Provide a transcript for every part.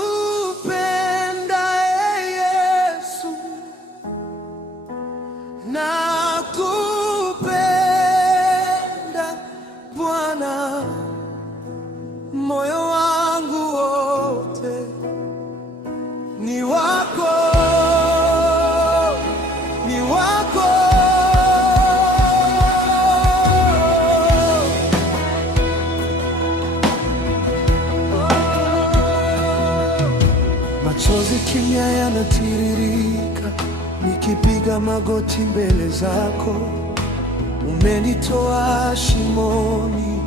Nakupenda Yesu, nakupenda Bwana, moyo wangu wote ni wako, ni wako. Machozi kimya yanatiririka, nikipiga magoti mbele zako. Umenitoa shimoni,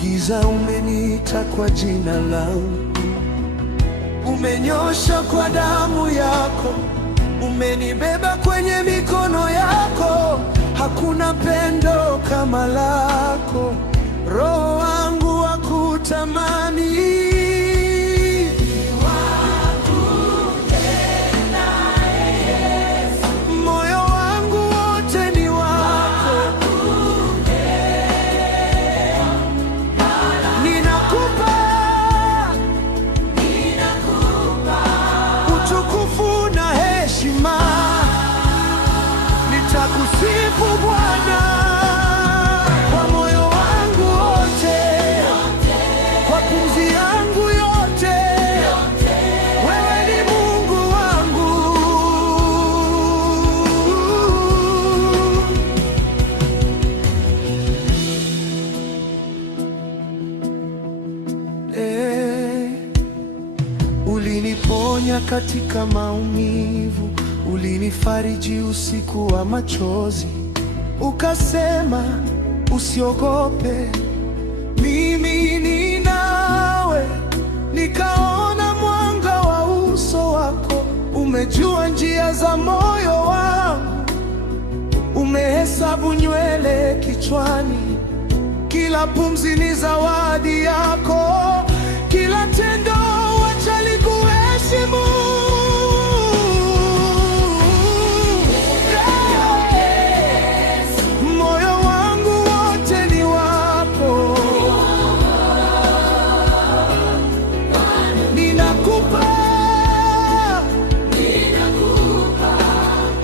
giza umeniita kwa jina langu. Umenyosha kwa damu yako, umenibeba kwenye mikono yako. Hakuna pendo kama lako, roho wangu wakutamani. Nitakusifu Bwana kwa moyo wangu wote, kwa pumzi yangu yote. Wewe ni Mungu wangu. Uliniponya katika maumivu, ulinifariji usiku wa machozi. Ukasema usiogope, mimi ni nawe. Nikaona mwanga wa uso wako, umejua njia za moyo wangu. Umehesabu nywele kichwani, kila pumzi ni zawadi yako. Kila tendo wacha likuheshimu.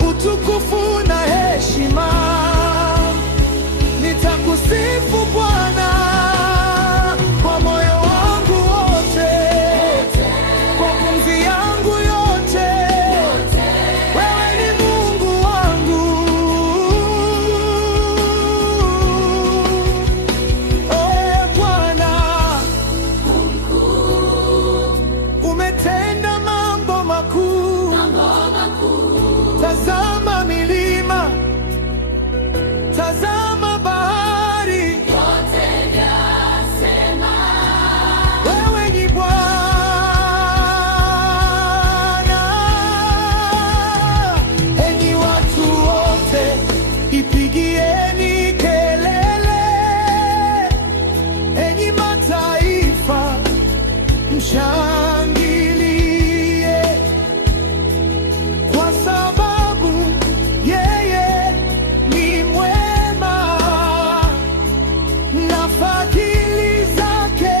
Utukufu na heshima, nitakusifu Bwana kwa moyo wangu wote, kwa pumzi yangu yote. Wewe ni Mungu wangu. Bwana, umetenda mambo makuu. Tazama milima, tazama bahari, yote yasema wewe ni Bwana. Enyi watu wote, ipigieni kelele. Enyi mataifa, mshangilie, kwa sababu yeye ni mwema na fadhili zake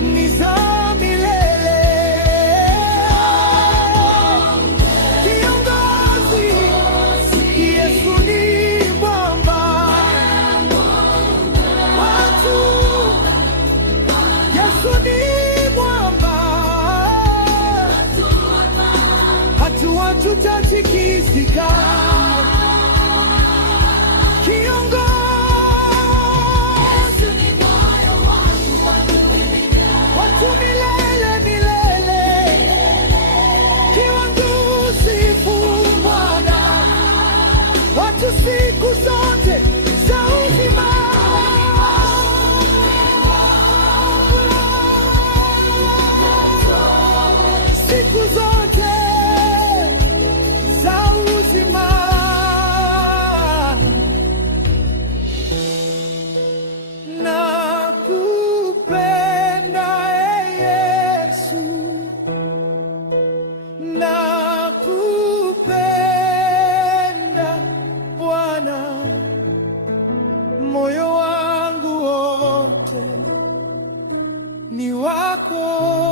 ni za milele. Kiongozi, Yesu ni mwamba. Watu, Yesu ni mwamba. Hatutatikisika. Watu milele milele, kiwangusifu Bwana, watu siku zote za uzima. Siku zote za uzima. Nakupenda Yesu, nakupenda Bwana, moyo wangu wote ni wako.